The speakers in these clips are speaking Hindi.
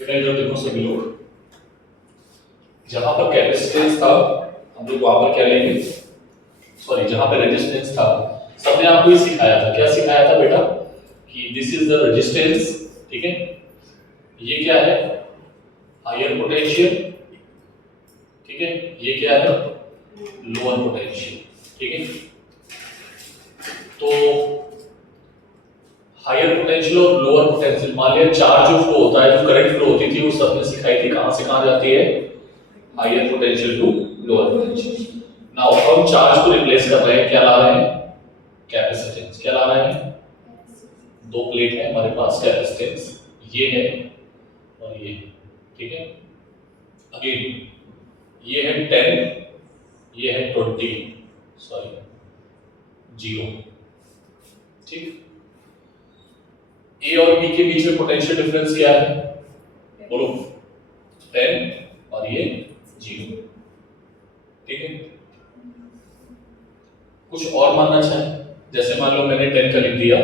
बेटा इधर देखो सभी लोग, जहां पर कैपेसिटेंस था हम लोग वहां पर क्या लेंगे, सॉरी जहां पर रेजिस्टेंस था, सबने आपको ये सिखाया था, क्या सिखाया था बेटा कि दिस इज द रेजिस्टेंस, ठीक है, ये क्या है हायर पोटेंशियल, ठीक है, ये क्या है लोअर पोटेंशियल, ठीक है। तो हायर पोटेंशियल और लोअर पोटेंशियल, मान लिया चार्ज जो फ्लो होता है, जो करंट फ्लो होती थी वो सबने सिखाई थी, कहां से कहां जाती है higher potential to lower potential. Now हम चार्ज को रिप्लेस कर रहे हैं, क्या ला रहे हैं कैपेसिटेंस, क्या ला रहे हैं, दो प्लेट है हमारे पास, कैपेसिटेंस ये है और ये, ठीक है। अगेन ये है 10, ये है 20, सॉरी 0, ठीक। ए और बी के बीच में पोटेंशियल डिफरेंस क्या है, बोलो 10 और ये 0, ठीक है। कुछ और मानना चाहे, जैसे मान लो मैंने 10 का लिख दिया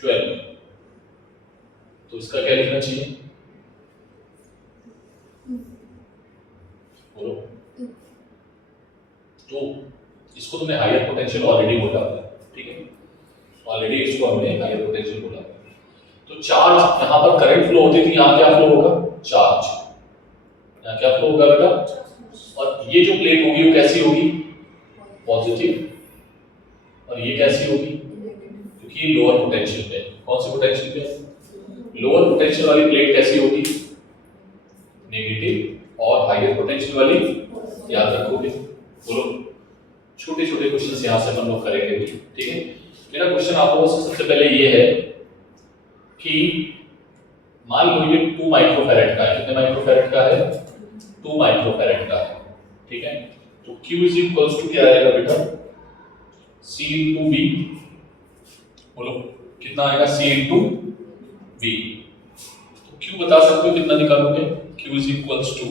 12, तो इसका क्या लिखना चाहिए, बोलो 2। इसको तुमने हायर पोटेंशियल ऑलरेडी बोला, ठीक है, ऑलरेडी इसको हमने हायर पोटेंशियल बोला। तो चार्ज यहाँ पर करंट फ्लो होती थी, यहाँ क्या फ्लो होगा चार्ज, यहाँ क्या फ्लो होगा बेटा, और ये जो प्लेट होगी वो कैसी होगी पॉजिटिव, और ये कैसी होगी क्योंकि ये लोअर पोटेंशियल पे, कौन सी पोटेंशियल पे, लोअर पोटेंशियल वाली प्लेट कैसी होगी नेगेटिव, और हायर पोटेंशियल वाली याद रखोगे, बोलो छोटे छोटे क्वेश्चन यहाँ से हम लोग करेंगे, ठीक है। मेरा क्वेश्चन आपको सबसे पहले ये है कि मान लो ये 2 माइक्रोफैरेड का है, कितने माइक्रोफैरेड का है 2 माइक्रोफैरेड का है, ठीक है। तो Q इज इक्वल्स टू क्या आएगा बेटा C इंटू बी, बोलो कितना आएगा C इंटू बी। तो Q बता सकते हो कितना निकालोगे, Q इज इक्वल्स टू,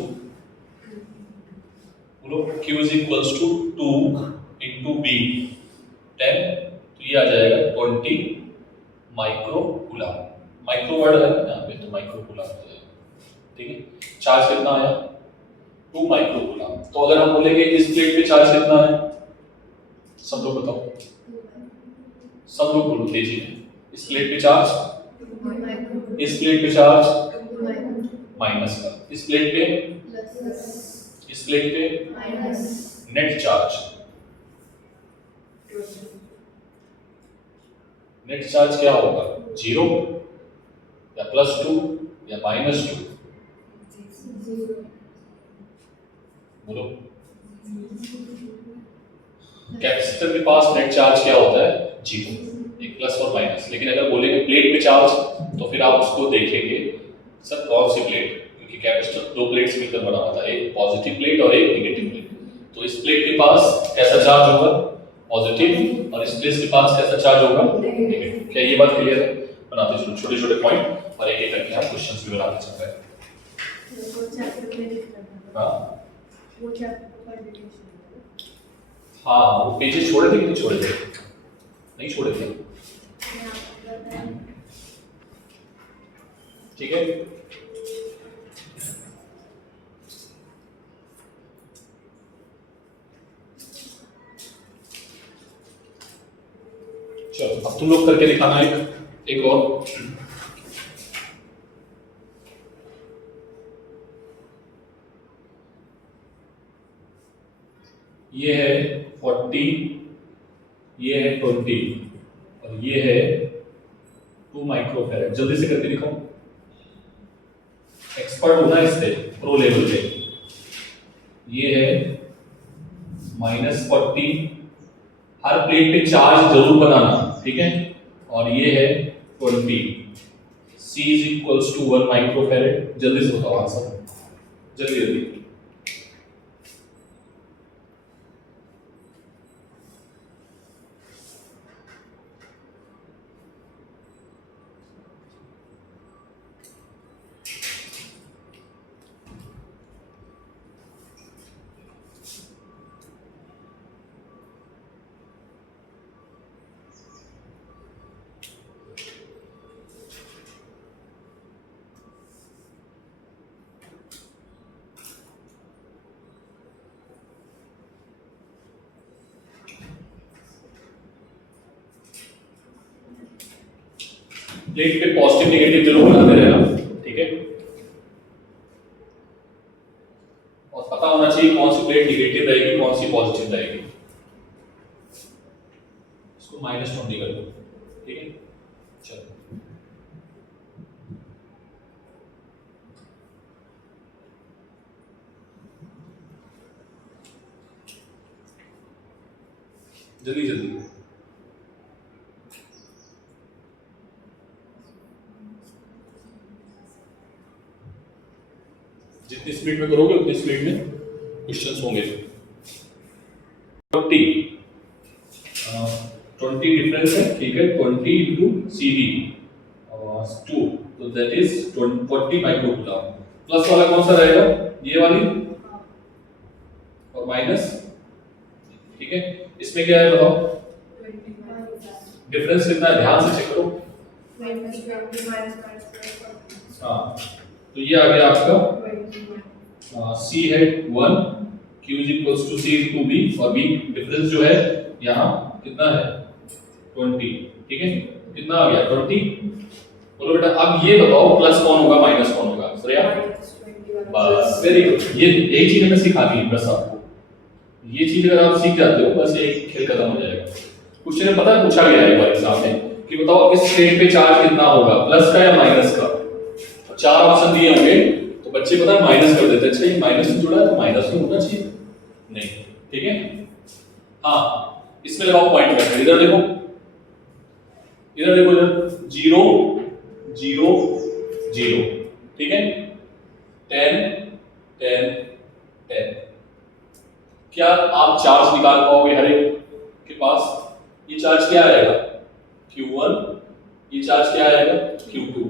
बोलो Q is equals to 2 into B 10, तो ये आ जाएगा 20 माइक्रो कूलम, माइक्रो वर्ड है यहाँ पे तो माइक्रो कूलम हो जाएगा, ठीक है। चार्ज कितना आया 2 माइक्रो कूलम। तो अगर हम बोलेंगे इस प्लेट पे चार्ज कितना है, सब लोग बताओ, सब लोग बोलो तेजी में, इस प्लेट पे चार्ज, इस प्लेट पे चार्ज माइनस का, इस प्लेट पे, इस प्लेट पे नेट चार्ज, नेट चार्ज क्या होगा 0 या +2 या -2, बोलो कैपेसिटर के पास नेट चार्ज क्या होता है 0, एक प्लस और माइनस। लेकिन अगर बोलेंगे प्लेट पे चार्ज, तो फिर आप उसको देखेंगे सर कौन सी प्लेट, क्योंकि कैपेसिटर 2 प्लेट्स मिलकर बना हुआ था, एक पॉजिटिव प्लेट और एक नेगेटिव प्लेट। तो इस प्लेट के पास कैसा चार्ज होगा पॉजिटिव, और इस प्लेट के पास कैसा चार्ज होगा नेगेटिव। क्या ये बात क्लियर है, बनाते चलो छोटे छोटे पॉइंट और एक एक करके हम क्वेश्चंस भी बनाते चल रहे हैं। हाँ हाँ वो पेजेस छोड़े थे कि नहीं छोड़े थे, नहीं छोड़े थे, ठीक है। चलो अब तुम लोग करके दिखाना एक और, ये है 40, ये है 20 और ये है 2 माइक्रोफैरेड। जल्दी से करके दिखाओ, एक्सपर्ट होना इससे प्रो लेवल पे। ये है -40, हर प्लेट पे चार्ज जरूर बनाना, ठीक है। और ये है 20, C is equals to 1 microfarad. जल्दी से बताओ आंसर, जल्दी जल्दी। प्लेट पे पॉजिटिव नेगेटिव जरूर बनाते रहना, ठीक है। और पता होना चाहिए कौन सी प्लेट नेगेटिव रहेगी, कौन सी पॉजिटिव रहेगी। इसको -20 कर दो, ठीक है। चलो जल्दी जल्दी। जितनी स्पीड में करोगे उतनी स्पीड में क्वेश्चंस होंगे। 20 डिफरेंस है, ठीक है। 20 इंटू CV 2, तो दैट इज 40 माइक्रोकूलम। प्लस वाला कौन सा रहेगा, ये वाली, और माइनस, ठीक है। इसमें क्या है बताओ, डिफरेंस कितना है, ध्यान से चेक करो। हाँ, तो ये आ गया आपका C है 1, Q is equals to C to B, और B डिफरेंस जो है यहाँ कितना है 20, ठीक है। कितना आ गया 20। बोलो बेटा अब ये बताओ प्लस कौन होगा माइनस कौन होगा, श्रेया। बस वेरी गुड, ये यही चीज हमें सिखानी है बस आपको। ये चीज अगर आप सीख जाते हो बस एक खेल खत्म हो जाएगा। क्वेश्चन में पता है पूछा गया है एक बार एग्जाम में कि बताओ इस स्टेट पे चार्ज कितना होगा, प्लस का या माइनस का। तो 4 ऑप्शन दिए होंगे तो बच्चे पता है माइनस कर देते हैं, अच्छा ये माइनस से जुड़ा है तो माइनस में होना चाहिए, नहीं, ठीक है। हाँ, इसमें लगाओ पॉइंट करके, इधर देखो, इधर देखो, इधर 0 0 0, ठीक है। 10 10 10। क्या आप चार्ज निकाल पाओगे हर एक के पास। ये चार्ज क्या आएगा Q1, ये चार्ज क्या आएगा Q2,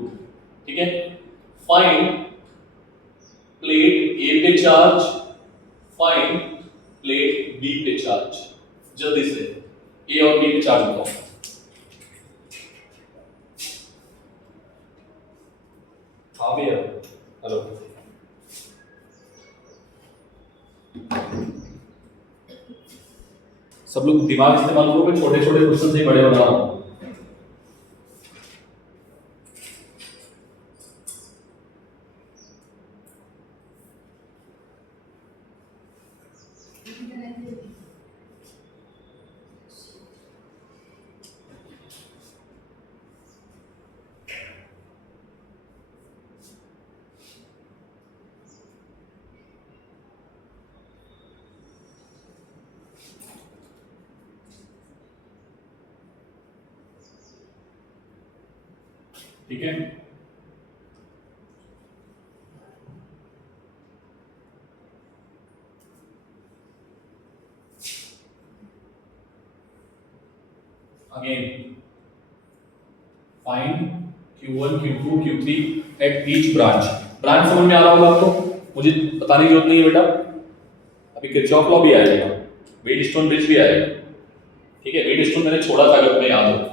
ठीक है। फाइंड प्लेट A पे चार्ज, फाइंड प्लेट B पे चार्ज। जल्दी से A और B पे चार्ज बताओ। हाँ भैया, हेलो। सब लोग दिमाग इस्तेमाल करोगे, छोटे छोटे क्वेश्चन से बड़े बना रहा हूं। ठीक है। Again find Q1 Q2 Q3 at each branch. Branch समझ में आ रहा होगा आपको, मुझे बताने की जरूरत नहीं है बेटा। अभी किरचॉफ लॉ भी आएगा, व्हीटस्टोन ब्रिज भी आएगा, ठीक है। व्हीटस्टोन मैंने छोड़ा था अगर तुम्हें याद हो,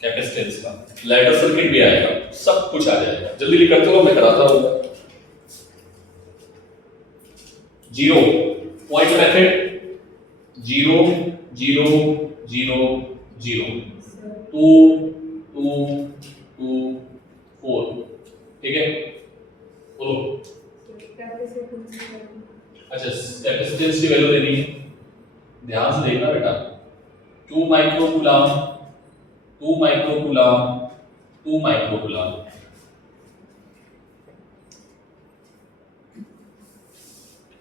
कैपेसिटेंस का लैडर सर्किट भी आएगा, सब कुछ आ जाएगा। जल्दी करते हो, मैं कराता हूं। 0 पॉइंट मेथड, 0 0 0 0 2 2 2 4, ठीक है। बोलो अच्छा, कैपेसिटेंस की वैल्यू देनी है, ध्यान से देखना बेटा। 2 माइक्रोकूलम 2 माइक्रोकूलम 2 माइक्रोकूलम।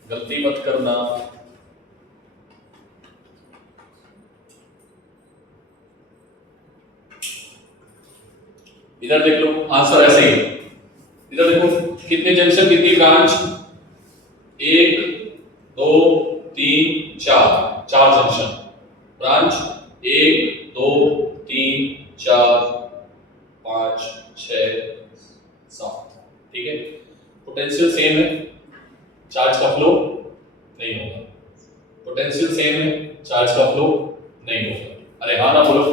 गलती मत करना। इधर देख लो, आंसर ऐसे ही। इधर देखो कितने जंक्शन, कितनी ब्रांच, 1 2 3 4, 4 जंक्शन। ब्रांच 1 2 3 4 5 6 7, ठीक है। पोटेंशियल सेम है, चार्ज का फ्लो नहीं होगा। पोटेंशियल सेम है, चार्ज का फ्लो नहीं होगा। अरे हाँ ना बोलो,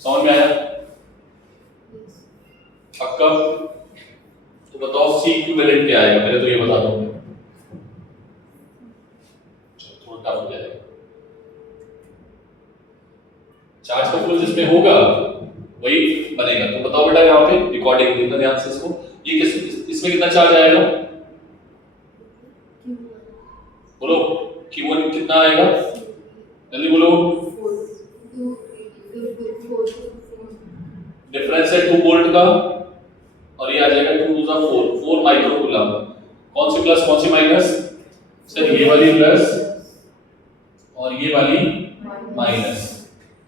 समझ में आया पक्का। तो बताओ C इक्विवेलेंट क्या आएगा, पहले तो ये बता दो, थोड़ा टफ हो जाएगा। चार्ज का फ्लो जिसमें होगा वही बनेगा, तो बताओ बेटा यहाँ पे रिकॉर्डिंग देखना ध्यान से इसको। ये इसमें कितना चार्ज आएगा बोलो, Q1 कितना आएगा जल्दी बोलो। डिफरेंस है 2 वोल्ट का और ये आ जाएगा 2 टू 4 माइक्रो कूलम। कौन सी प्लस कौन सी माइनस सर, ये वाली प्लस और ये वाली माइनस।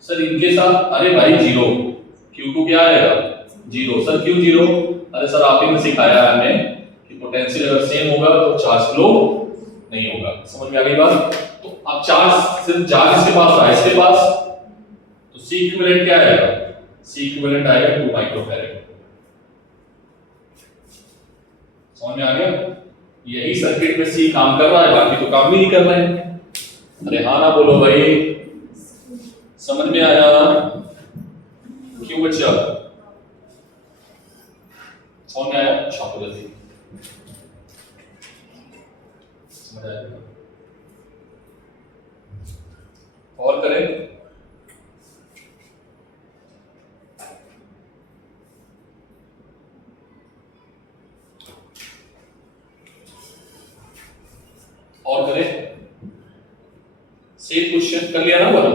सर इनके साथ अरे भाई जीरो, Q2 क्या आएगा जीरो। सर क्यों जीरो? अरे सर आप ही ने सिखाया है हमें कि पोटेंशियल अगर सेम होगा तो चार्ज फ्लो नहीं होगा। समझ में आ गई बात? तो अब चार्ज सिर्फ चार्ज इसके पास रहा, इसके पास तो C इक्विवेलेंट क्या आएगा? C इक्विवेलेंट आएगा 2 माइक्रोफैरेड। समझ में आ गया? यही सर्किट में C काम कर रहा है, बाकी तो काम भी नहीं कर रहे हैं। अरे हाँ ना बोलो भाई, समझ में आया? क्यों बच्चा समझ में आया? अच्छा जल्दी समझ आया? और करें और करें। सेम क्वेश्चन कर लिया ना वाला?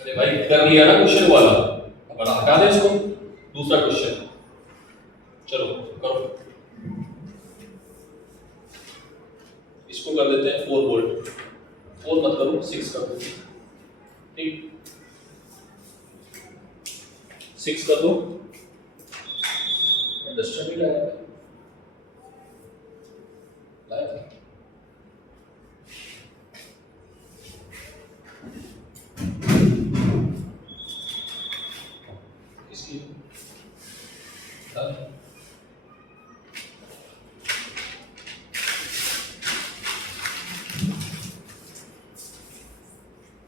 अरे भाई कर लिया ना क्वेश्चन वाला, अब हटा दे इसको। दूसरा क्वेश्चन चलो करो, इसको कर देते हैं 4 वोल्ट। 4 मत करो 6 कर दो, ठीक 6 कर दो। डस्टर भी लाया लाया इसकी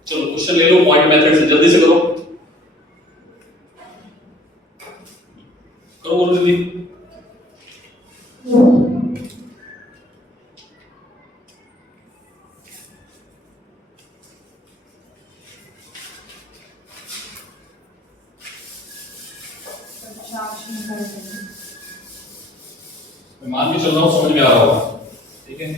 चलो क्वेश्चन ले लो पॉइंट मेथड से, जल्दी से करो करो बोलो जल्दी। मैं मान के चल रहा हूँ, समझ में आ रहा होगा, ठीक है।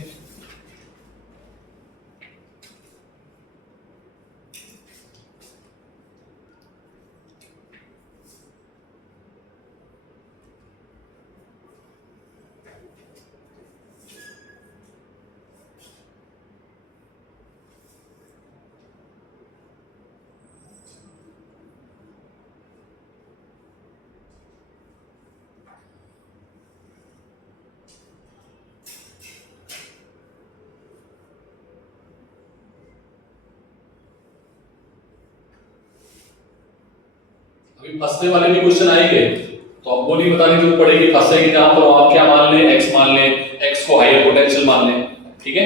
अभी फंसने वाले भी क्वेश्चन आएंगे तो आपको नहीं बताने की जरूरत पड़ेगी फंसेगी जहां पर आप क्या मान लें, x मान लें, x को हायर पोटेंशियल मान लें, ठीक है।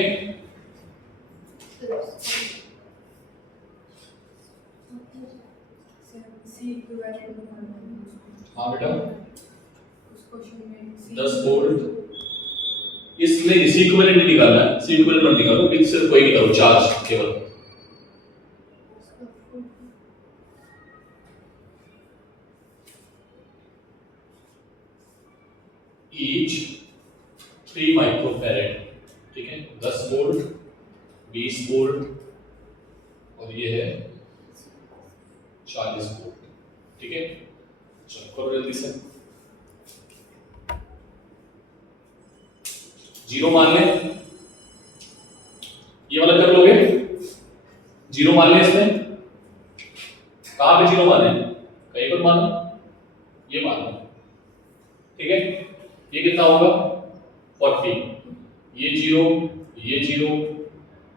हाँ बेटा 10 वोल्ट इसमें इसी इक्विवेलेंट नहीं निकालना है, सी इक्विवेलेंट मत निकालो, बीच सिर्फ कोई निकालो चार्ज केवल। ईच 3 माइक्रोफैरेड, ठीक है 10 वोल्ट 20 वोल्ट और ये है 40 वोल्ट, ठीक है। चलो करो जल्दी से, जीरो मान लें, ये वाला कर लोगे, जीरो मान लें इसमें, कहां पे जीरो माने, कहीं पर मानो, ये मान लो, ठीक है। ये कितना होगा 40, ये जीरो ये जीरो,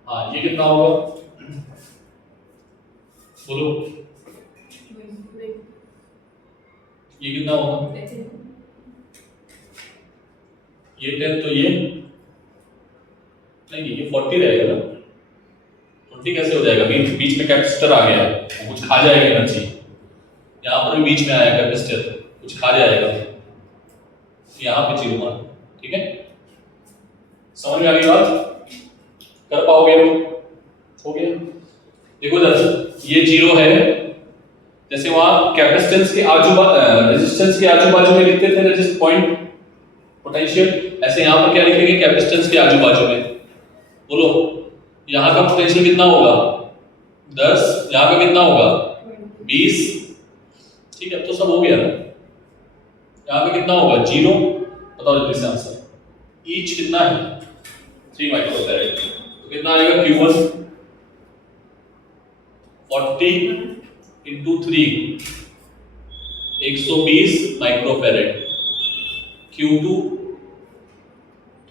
हाँ ये कितना होगा बोलो, ये कितना होगा, ये 10 तो ये नहीं, ये 40 रहेगा ना, 20 कैसे हो जाएगा, बीच में कैपेसिटर आ गया, वो कुछ खा जाएगा एनर्जी, यहाँ पर भी बीच में आया कैपेसिटर कुछ खा जाएगा, यहाँ पे जीरो मान, ठीक है। समझ में आ गई बात, कर पाओगे हो गया। देखो दर्शक ये जीरो है, जैसे वहां कैपेसिटेंस के रेजिस्टेंस के आजू बाजू में लिखते थे रेजिस्ट पॉइंट पोटेंशियल, ऐसे यहाँ पर क्या लिखेंगे कैपेसिटेंस के आजू बाजू में। बोलो यहाँ का पोटेंशियल कितना होगा 10, यहाँ का कितना होगा 20। ठीक है, अब तो सब हो गया ना। यहाँ पे कितना होगा 0, बताओ जल्दी से आंसर। ईच कितना है 3 माइक्रोफैरेड, तो कितना आएगा Q1 40 इंटू 3 120 माइक्रोफैरेड। Q2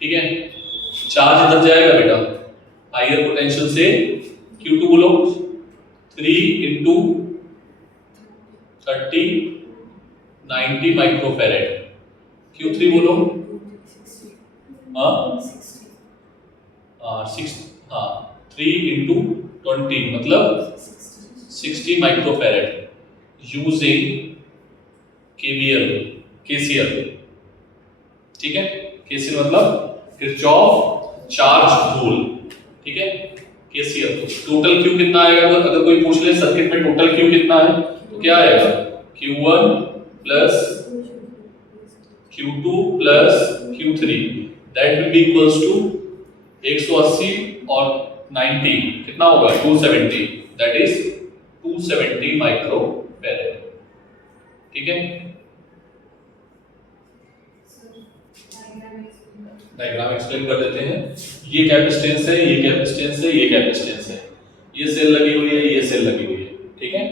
ठीक है, चार्ज इधर जाएगा बेटा हायर पोटेंशियल से। Q2 बोलो 3 इंटू 30 90 माइक्रोफैरेड। Q3 बोलो हाँ 3 इंटू 20 मतलब 60 माइक्रोफैरेड यूजिंग KCL। ठीक है, KCL मतलब किरचॉफ चार्ज रूल। ठीक है, KCL। टोटल Q कितना आएगा, तो अगर कोई पूछ ले सर्किट में टोटल Q कितना है तो क्या आएगा Q1 plus Q2 plus Q3 that will be equals to 180 और 90 कितना होगा 270, दैट इज 270 माइक्रोफैरेड। ठीक है, डायग्राम एक्सप्लेन कर देते हैं। ये कैपेसिटेंस है, ये कैपेसिटेंस है, ये कैपेसिटेंस है, ये सेल लगी हुई है, ये सेल लगी हुई है। ठीक है,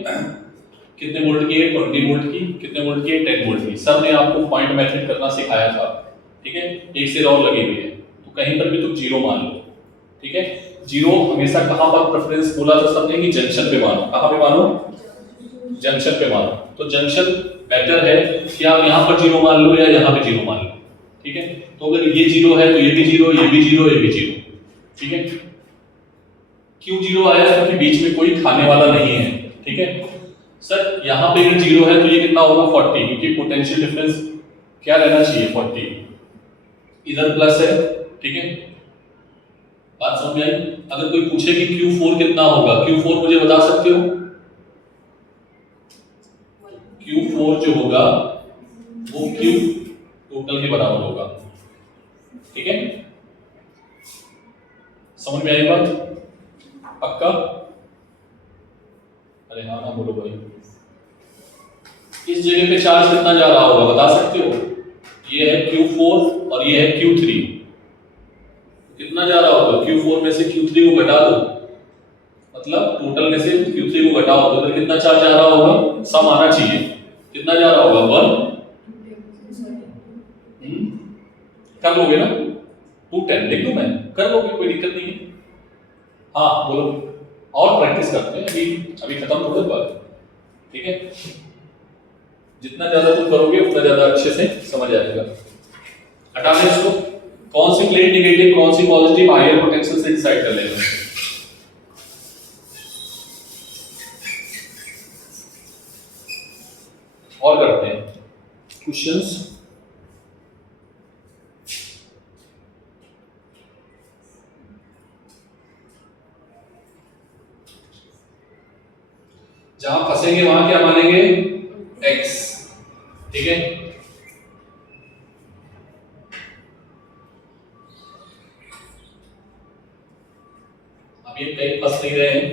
कितने वोल्ट की है 20 वोल्ट की, कितने वोल्ट की है 10 वोल्ट की। सब ने आपको पॉइंट मेथड करना सिखाया था। ठीक है, एक सेल और लगी हुई है तो कहीं पर भी तुम जीरो मान लो। ठीक है, जीरो हमेशा कहां पर प्रेफरेंस बोला था सबने कि जंक्शन पे मानो। कहां पे मानो जंक्शन पे मानो, तो जंक्शन बेटर है कि आप यहां पर जीरो मान लो या यहां पे जीरो मान लो। ठीक है, तो अगर ये जीरो है तो ये भी जीरो, ये भी जीरो, ये भी जीरो। ठीक है, क्यों जीरो आया क्योंकि बीच में कोई खाने वाला नहीं है। ठीक है सर, यहाँ पे अगर जीरो है तो ये कितना होगा 40, क्योंकि पोटेंशियल डिफरेंस क्या रहना चाहिए 40, इधर प्लस है। ठीक है, बात समझ में आई। अगर कोई पूछे कि Q4 कितना होगा, Q4 मुझे बता सकते हो? Q4 जो होगा वो Q टोटल के बराबर होगा। ठीक है, समझ में आई बात? पक्का? अरे हाँ ना बोलो भाई। इस जगह पे चार्ज कितना जा रहा होगा बता सकते हो? ये है Q4 और ये है Q3, कितना जा रहा होगा? Q4 में से Q3 को घटा दो, मतलब टोटल में से Q3 को घटाओ तो इधर कितना चार्ज जा रहा होगा? सम आना चाहिए, कितना जा रहा होगा 1। कर लोगे ना 210, लिख दूं मैं? कर लोगे, कोई दिक्कत नहीं है। हाँ बोलो, और प्रैक्टिस करते हैं, अभी खत्म हो गई बात। ठीक है, जितना ज्यादा तुम करोगे उतना ज्यादा अच्छे से समझ आएगा। हटा दें इसको। कौन सी प्लेट नेगेटिव कौन सी पॉजिटिव हायर पोटेंशियल से डिसाइड कर लेना। और करते हैं क्वेश्चंस। जहां फंसेंगे वहां क्या मानेंगे x। ठीक है, अब ये कहीं फंस नहीं रहे हैं।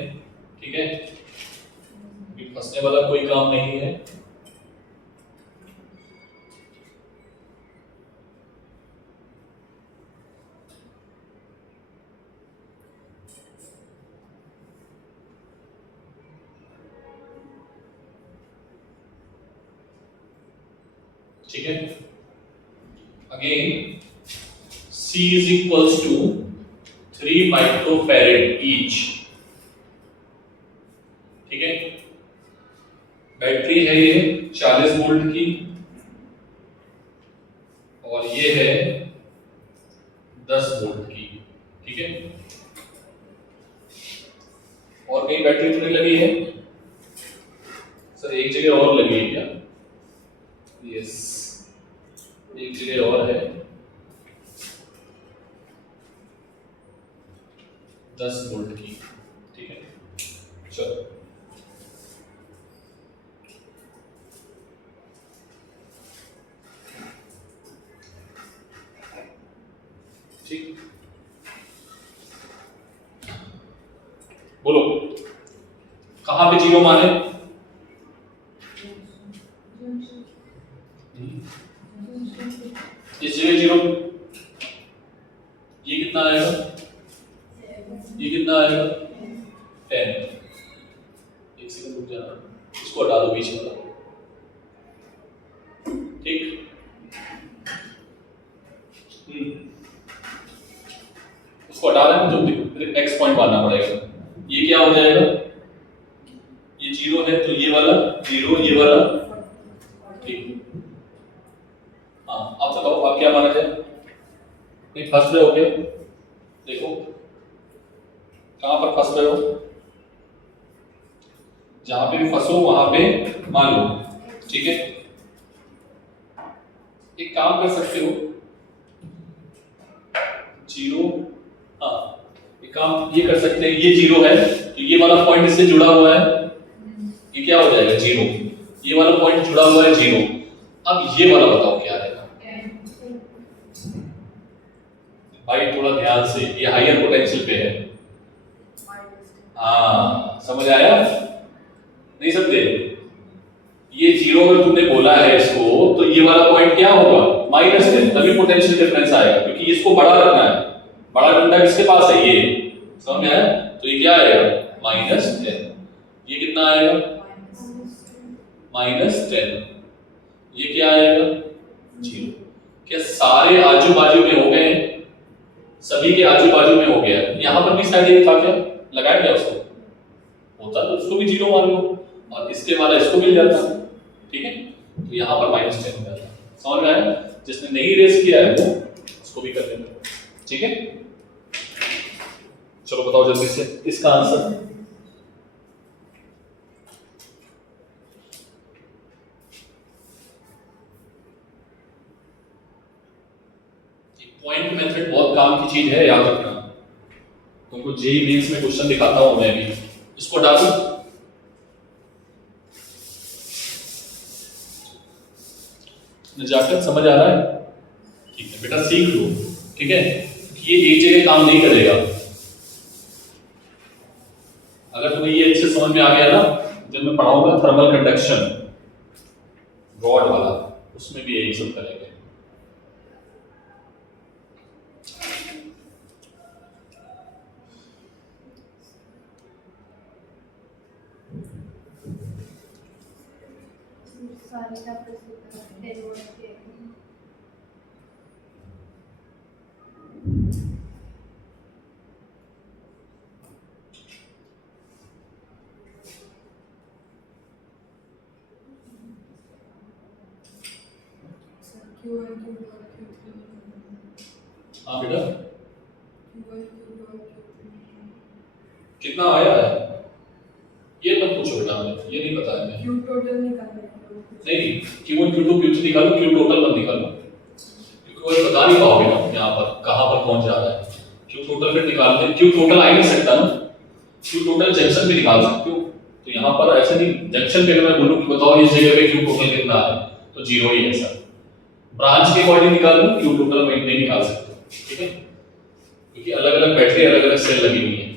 ठीक है, फंसने वाला कोई काम नहीं है। ठीक है, again C is equals to 3 microfarad each. ठीक है, बैटरी है ये 40 वोल्ट की और ये है 10 वोल्ट की। ठीक है, और कहीं बैटरी तो नहीं लगी है सर? एक जगह और लगी है क्या? यस, एक जगह और है 10 वोल्ट की। ठीक है, चलो ठीक, बोलो कहां पे जीरो माने? इस जगह जीरो, ये कितना आएगा? ये कितना आएगा? 10। एक सेकंड रुक जाना, इसको हटा दो बीच वाला, ठीक। उसको हटा देना, जो एक्स पॉइंट मानना पड़ेगा। ये क्या हो जाएगा? ये जीरो है तो ये वाला जीरो, ये वाला ठीक। हाँ अब बताओ अब क्या माना जाए? नहीं फंस रहे हो क्या? देखो कहां पर फंस रहे हो? जहां पे भी फंसो वहां पे मान लो, ठीक है। एक काम कर सकते हो, जीरो, हाँ एक काम ये कर सकते हैं, ये जीरो है तो ये वाला पॉइंट इससे जुड़ा हुआ है, ये क्या हो जाएगा? जीरो। ये वाला पॉइंट जुड़ा हुआ है जीरो। अब ये वाला बताओ क्या आएगा? भाई थोड़ा ध्यान से, ये हायर पोटेंशियल पे है। हाँ समझ आया? नहीं समझे? ये जीरो अगर तुमने बोला है इसको, तो ये वाला पॉइंट क्या होगा? -10, तभी पोटेंशियल डिफरेंस आएगा, क्योंकि इसको बड़ा रखना है। बड़ा डंडा किसके पास है? ये, समझ में आया? तो ये क्या आएगा? -10। ये कितना आएगा? -10। ये क्या आएगा? जीरो। क्या सारे आजू बाजू में हो गए? सभी के आजू बाजू में हो गया। यहां पर भी शायद ये था, क्या लगाया गया उसको? होता तो उसको भी जीरो मान लो और इसके वाला इसको मिल जाता, ठीक है। तो यहाँ पर -10 हो जाता। समझ में आया? जिसने नहीं रेस किया है वो उसको भी कर लेना, ठीक है। चलो बताओ जल्दी से इसका आंसर। पॉइंट मेथड बहुत काम की चीज है, याद रखना। तुमको जेईई मेंस में क्वेश्चन दिखाता हूं मैं भी। इसको डालू, नजाकत समझ आ रहा है? ठीक है बेटा सीख लो, ठीक है। ये एक जगह काम नहीं करेगा। अगर तुम्हें ये अच्छे समझ में आ गया ना, जब मैं पढ़ाऊंगा थर्मल कंडक्शन रॉड वाला, उसमें भी यही सब करेंगे। हाँ बेटा कितना आया है ये मत पूछो बेटा, ये नहीं पता है। मैं क्यू टोटल निकालना है। नहीं, Q1 Q2 Q3 निकालो, Q टोटल मत निकालो, क्योंकि वो बता नहीं पाओगे ना यहाँ पर कहाँ पर कौन जा रहा है। Q टोटल फिर निकालते हैं, Q टोटल आ ही नहीं सकता ना। Q टोटल जंक्शन पे निकाल सकते हो, तो यहाँ पर ऐसे नहीं। जंक्शन पे अगर मैं बोलूँ कि बताओ इस जगह पे Q टोटल कितना है, तो जीरो ही है सर। ब्रांच के अकॉर्डिंग निकाल लो, Q टोटल में नहीं निकाल सकते, ठीक है, क्योंकि अलग अलग बैटरी अलग अलग सेल लगी हुई है।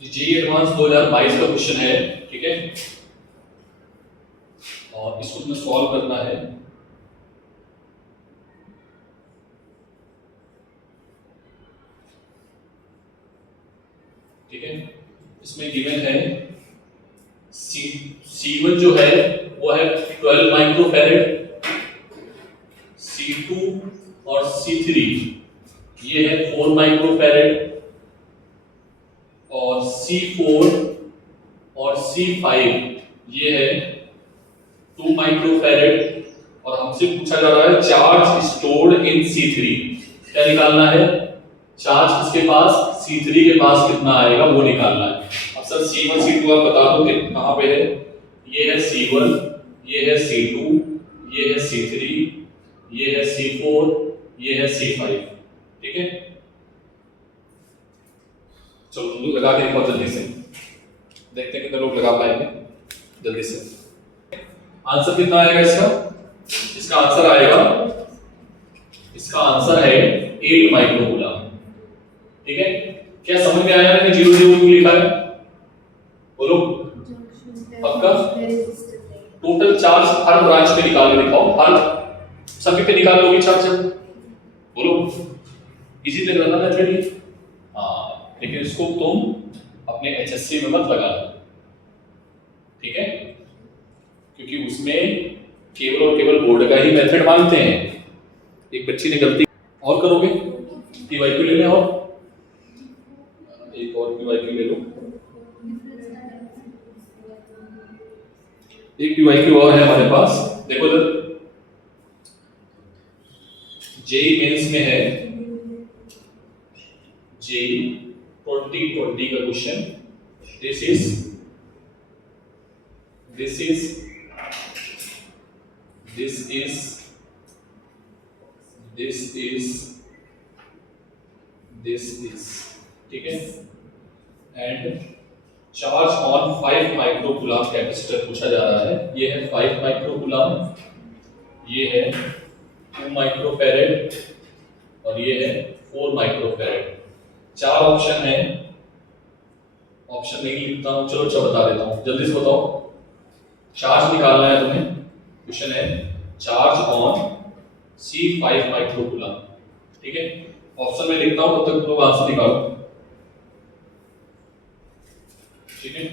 जेईई एडवांस 2022 का क्वेश्चन है, ठीक है, और इसको तुम्हें सॉल्व करना है। ठीक है, इसमें गिवन है C1 जो है वो है 12 माइक्रोफैरेड, C2 और C3 ये है 4 माइक्रोफैरेड, और C4 और C5 ये है 2 माइक्रोफैरेड। और हमसे पूछा जा रहा है चार्ज स्टोर्ड इन C3, क्या निकालना है? चार्ज किसके पास? C3 के पास कितना आएगा वो निकालना है। अब सर C1 C2 आप बता दो कि कहां पे है। ये है C1, ये है C2, ये है C3, ये है C4, ये है C5, ठीक है। चलो तुम लगा के दिखाओ जल्दी से, देखते हैं कितने लोग लगा पाएंगे जल्दी से। आंसर कितना आएगा इसका? इसका आंसर आएगा, इसका आंसर है 8 माइक्रोकूलम, ठीक है। क्या समझ में आया मैंने 0 0 क्यों लिखा है? बोलो पक्का। टोटल चार्ज हर ब्रांच पे निकाल के दिखाओ, हर सभी पे निकाल लोगे चार्ज जब, बोलो इजी लग रहा था मेथड ये। हाँ, लेकिन इसको तुम अपने HSC में मत लगा, ठीक है, क्योंकि उसमें केवल और केवल बोर्ड का ही मेथड मांगते हैं। एक बच्ची ने गलती और करोगे, PYQ ले ले, और एक और PYQ ले लो, एक PYQ और है हमारे पास, देखो इधर जेई मेंस में है, जेई 2020 का question. This is this is this is this is this is ठीक है। And charge on 5 microcoulomb capacitor पूछा जा रहा है। ये है 5 माइक्रोकूलम, ये है 2 माइक्रोफैरेड और ये है 4 माइक्रोफैरेड। 4 ऑप्शन है, ऑप्शन नहीं लिखता हूं, चलो अच्छा बता देता हूं, जल्दी से बताओ। चार्ज निकालना है तुम्हें, क्वेश्चन है चार्ज ऑन C5 माइक्रोकूलम, ठीक है। ऑप्शन में लिखता हूं, तब तक लोग आंसर निकालो, ठीक है।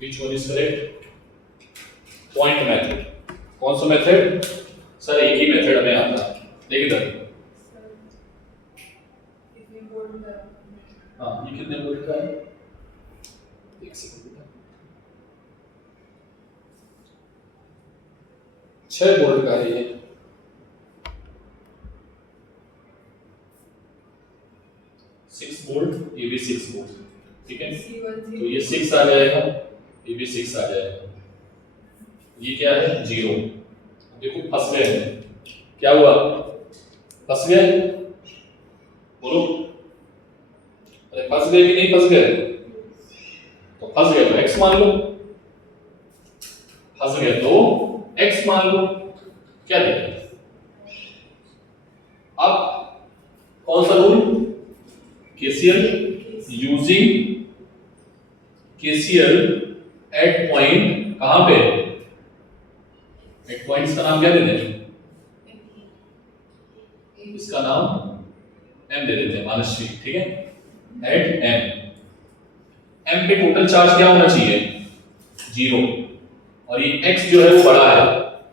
Which one is correct? Point method. कौन सा मेथड? सर एक ही मेथड हमें आता है, देखिए इधर। हाँ, ये कितने वोल्ट का है? एक सेकंड, 6 वोल्ट का है ये। सिक्स वोल्ट, ये भी 6 वोल्ट, ठीक है। तो ये 6 आ जाएगा, ये भी 6 आ जाएगा। ये क्या है? 0। देखो फंस गए, क्या हुआ? फंस गए, बोलो, अरे फंस गए कि नहीं फंस गए? तो फंस गए तो x मान लो, फंस गए तो x मान लो, क्या दिक्कत? अब कौन सा rule? KCL, using KCL at point, कहां पे? एट पॉइंट्स का नाम क्या दे दें? इसका नाम m दे देते हैं, मानसवी, ठीक है। एट m पे टोटल चार्ज क्या होना चाहिए? 0, और ये x जो है वो बड़ा है,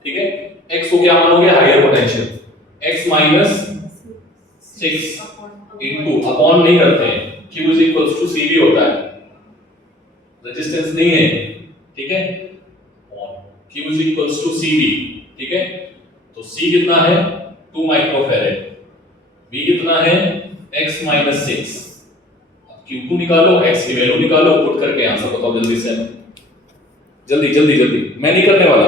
ठीक है। x को क्या मानोगे? Higher potential, x minus 6 into, upon नहीं करते हैं, q is equals to CV होता है, रेजिस्टेंस नहीं है, ठीक है। Q is equals to CV, ठीक है। तो C कितना है? 2 माइक्रोफैरेड, V कितना है? x minus 6। अब Q2 निकालो, x की वैल्यू निकालो, पुट करके आंसर बताओ जल्दी से, जल्दी जल्दी जल्दी, मैं नहीं करने वाला,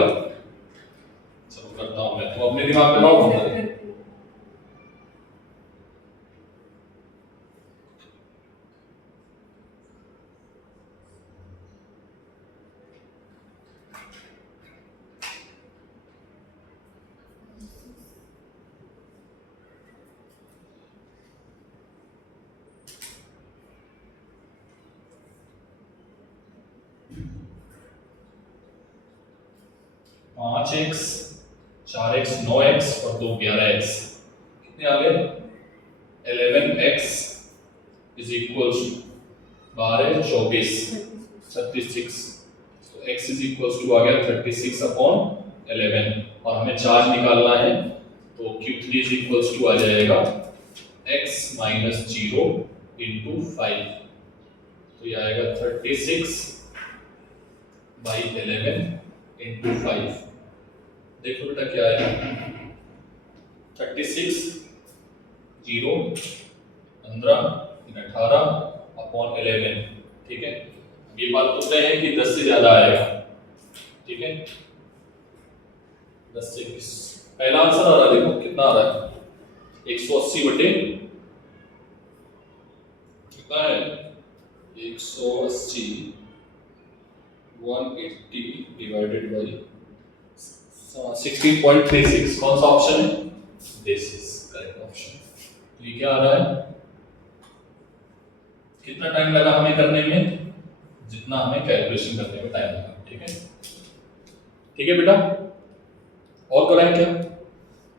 चलो करता हूं मैं, तो अपने दिमाग पे लाओ। 5x 4x 9x और 2 11x, कितने आ गए 11x इज इक्वल्स टू 12 24 36, तो x इज इक्वल्स टू आ गया 36 अपॉन 11 और हमें चार्ज निकालना है, तो Q3 इज इक्वल्स टू आ जाएगा x माइनस 0 इंटू 5, तो ये आएगा 36 बाई 11 इंटू 5। देखो बेटा क्या आएगा 36 0 15 18 अपॉन 11, ठीक है। ये बात तो तय है कि 10 से ज्यादा आएगा, ठीक है 10 से 20। पहला आंसर आ रहा है, देखो कितना आ रहा है 180 बटे कितना है 180 180 डिवाइडेड बाई 16.36, कौन सा ऑप्शन है दिस इज करेक्ट ऑप्शन। तो ये क्या आ रहा है, कितना टाइम लगा हमें करने में, जितना हमें कैलकुलेशन करने में टाइम लगा, ठीक है ठीक है बेटा। और कराएं क्या,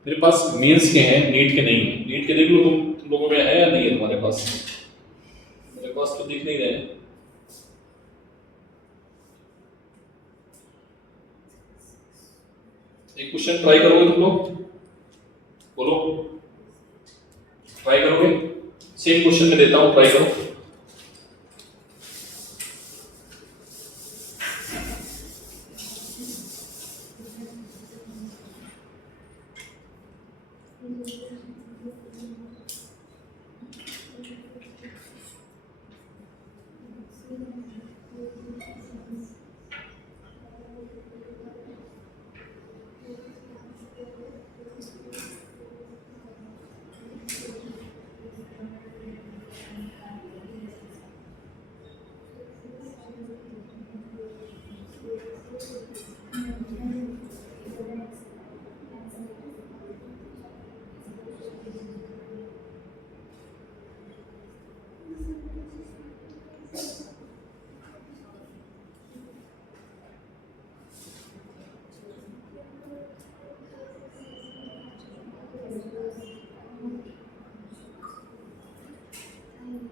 मेरे पास मेंस के हैं, नीट के नहीं है। नीट के देख लो तुम लोगों में है या नहीं है तुम्हारे पास, मेरे पास तो दिख नहीं रहे हैं। एक क्वेश्चन ट्राई करोगे तुम लोग, बोलो ट्राई करोगे, सेम क्वेश्चन में देता हूं ट्राई करो।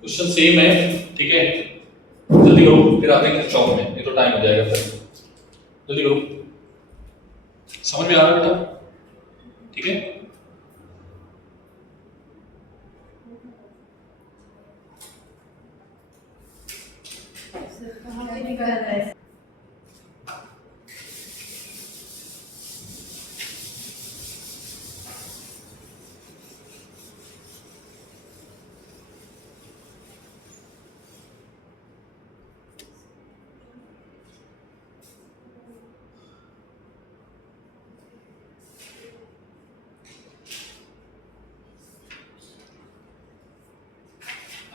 क्वेश्चन सेम है, ठीक है जल्दी करो, फिर आते हैं चौक में, ये तो टाइम हो जाएगा फिर, जल्दी करो। समझ में आ रहा है बेटा, ठीक है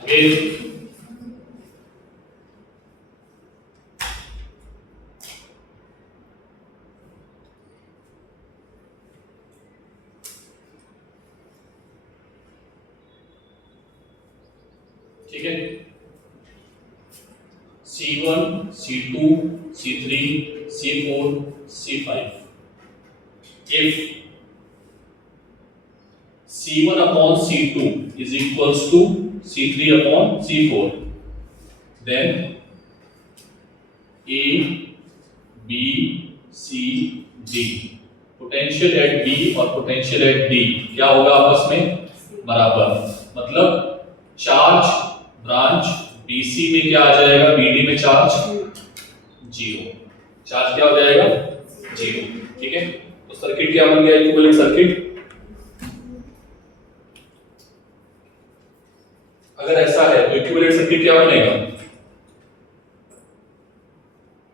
अगेन ठीक है C1 C2 C3 C4 C5, if C1 upon C2 is equals to C3 upon C4, then A, B, C, D potential at B और potential at D क्या होगा आपस में बराबर, मतलब चार्ज ब्रांच BC में क्या आ जाएगा, BD में चार्ज 0, चार्ज क्या हो जाएगा 0, ठीक है। तो सर्किट क्या बन गया, इक्विवेलेंट सर्किट। अगर ऐसा है तो इक्विवेलेंट सर्किट क्या बनेगा,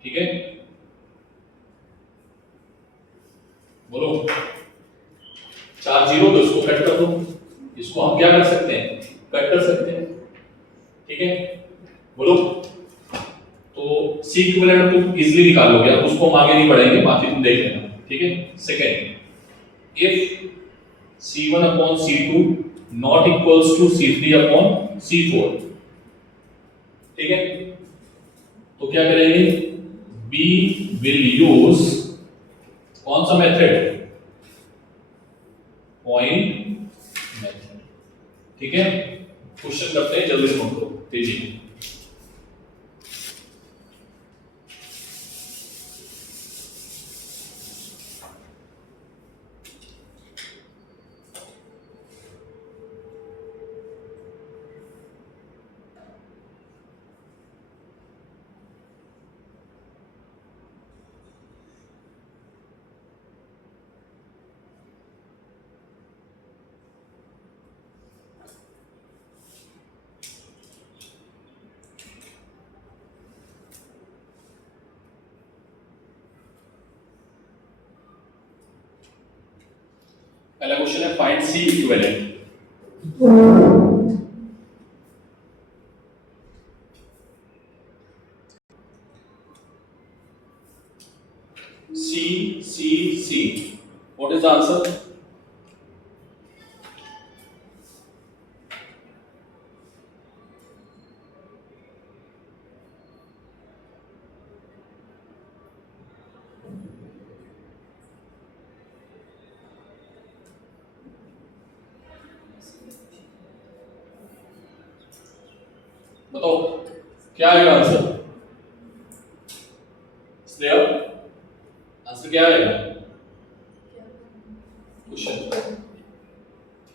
ठीक है बोलो, चार्ज 0 तो इसको कट कर दो, इसको हम क्या कर सकते हैं कट कर सकते हैं, ठीक है बोलो। तो सी इक्विवेलेंट तुम इजीली निकाल लोगे, अब उसको हम आगे नहीं बढ़ेंगे, बाकी तुम देख लेना, ठीक है। Second, if C1 upon C2 not equals to C3 upon C4, ठीक है तो क्या करेंगे, B will use कौन सा मेथड? Point method. ठीक है, क्वेश्चन करते हैं, जल्दी से नोट करो तेजी। पहला क्वेश्चन है find C equivalent. C what is the answer? बताओ क्या आएगा आंसर? स्नेहा आंसर क्या आएगा क्वेश्चन?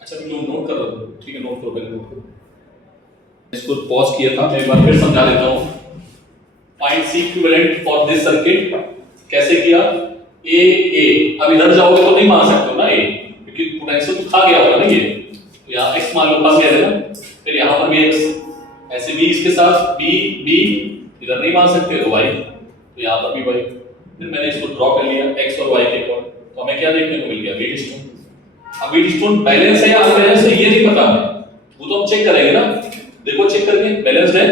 अच्छा तुम लोग नोट कर रहे हो, ठीक है नोट करो, पहले नोट करो। इसको पॉज किया था, मैं एक बार फिर समझा देता हूँ। Find C equivalent for this circuit कैसे किया? ए अब इधर जाओगे तो नहीं मान सकते हो ना ए, क्योंकि पोटेंशियल तो खा गया होगा ना ये। तो यहाँ x मान लो फंस गया था ना, फिर यहाँ पर भी x, ऐसे भी इसके साथ b इधर नहीं मान सकते तो y, तो यहाँ पर भी y। फिर मैंने इसको ड्रॉ कर लिया x और y के अकॉर्डिंग, तो हमें क्या देखने को मिल गया? Wheat stone. अब व्हीट स्टोन बैलेंस है या अनबैलेंस है ये नहीं पता हमें, वो तो हम चेक करेंगे ना। देखो चेक करके बैलेंस्ड है,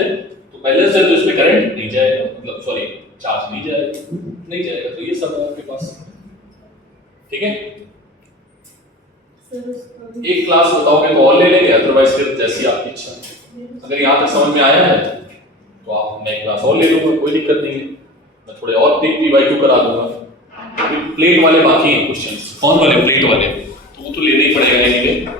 तो बैलेंस्ड है तो इसमें करंट नहीं जाएगा, मतलब सॉरी चार्ज नहीं जाएगा, तो ये सब है आपके पास। ठीक है, एक क्लास बताओगे तो और ले लेंगे, अदरवाइज फिर जैसी आपकी इच्छा। अगर यहाँ तक समझ में आया है तो आप मैं क्लास और ले लूंगा, कोई दिक्कत नहीं है। मैं थोड़े और P/2 करा दूंगा। प्लेट वाले बाकी हैं क्वेश्चंस, कौन वाले? प्लेट वाले, तो वो तो लेना ही पड़ेगा।